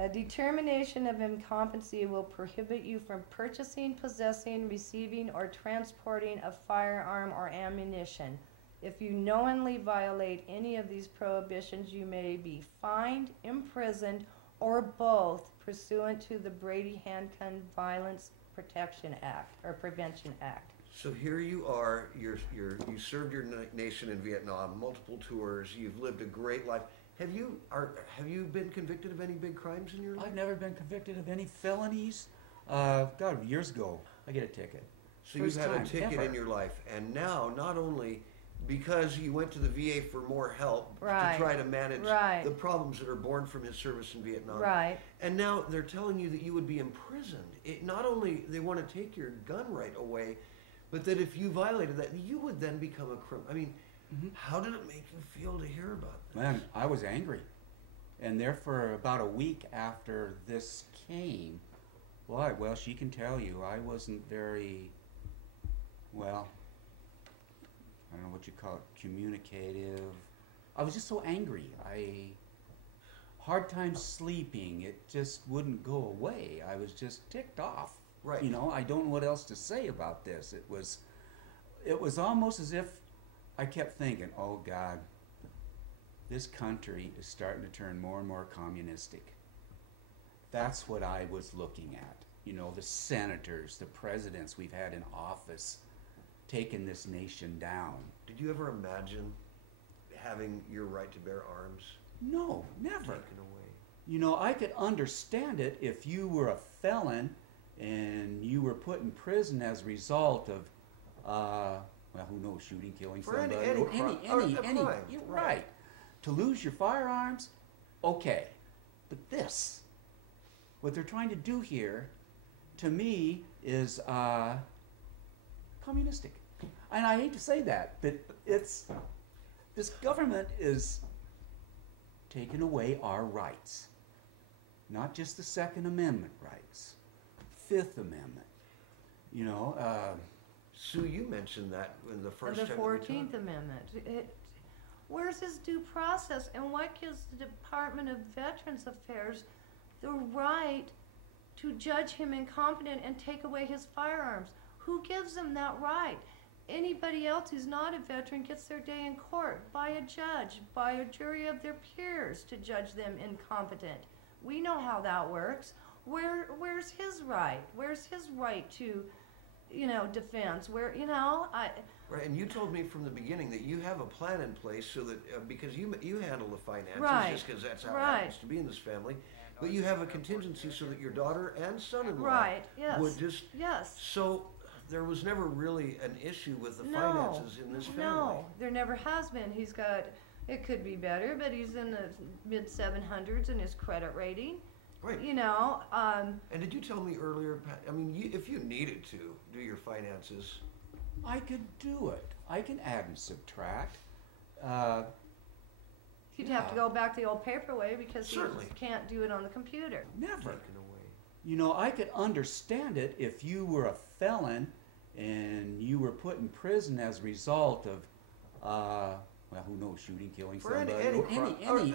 A determination of incompetency will prohibit you from purchasing, possessing, receiving, or transporting a firearm or ammunition. If you knowingly violate any of these prohibitions, you may be fined, imprisoned, or both pursuant to the Brady Handgun Violence Protection Act or Prevention Act. So here you are, you served your nation in Vietnam, multiple tours, you've lived a great life. Have you been convicted of any big crimes in your life? I've never been convicted of any felonies. God, years ago, I get a ticket. So you've had a ticket in your life, and now not only because you went to the VA for more help to try to manage the problems that are born from his service in Vietnam. And now they're telling you that you would be imprisoned. Not only they want to take your gun right away, but that if you violated that, you would then become a criminal. I mean, how did it make you feel to hear about this? Man, I was angry. And there for about a week after this came, well, she can tell you, I wasn't very, well, I don't know what you call it, communicative. I was just so angry. Hard time sleeping. It just wouldn't go away. I was just ticked off. Right. You know, I don't know what else to say about this. It was almost as if I kept thinking, oh God, this country is starting to turn more and more communistic. That's what I was looking at. You know, the senators, the presidents we've had in office taking this nation down. Did you ever imagine having your right to bear arms? No, never. Taken away. You know, I could understand it if you were a felon and you were put in prison as a result of, well, who knows, shooting, killing somebody. Any crime. You're right. To lose your firearms, okay. But this, what they're trying to do here, to me, is communistic. And I hate to say that, but this government is taking away our rights. Not just the Second Amendment rights, Fifth Amendment. You know, Sue, you mentioned that in the first and the time 14th Amendment. Where's his due process, and what gives the Department of Veterans Affairs the right to judge him incompetent and take away his firearms? Who gives them that right? Anybody else who's not a veteran gets their day in court by a judge, by a jury of their peers to judge them incompetent. We know how that works. Where's his right? Where's his right to, you know, defense? Where, you know, Right, and you told me from the beginning that you have a plan in place so that, because you handle the finances, just because that's how it happens to be in this family, but you have a contingency so that your daughter and son-in-law would just... So there was never really an issue with the finances in this family. No, there never has been. He's got, it could be better, but he's in the mid-700s in his credit rating. Right. You know. And did you tell me earlier, Pat, I mean, if you needed to do your finances... I could do it. I can add and subtract. You'd have to go back the old paper way because Certainly. You can't do it on the computer. Never. Taken away. You know, I could understand it if you were a felon and you were put in prison as a result of, well, who knows, shooting, killing somebody. Any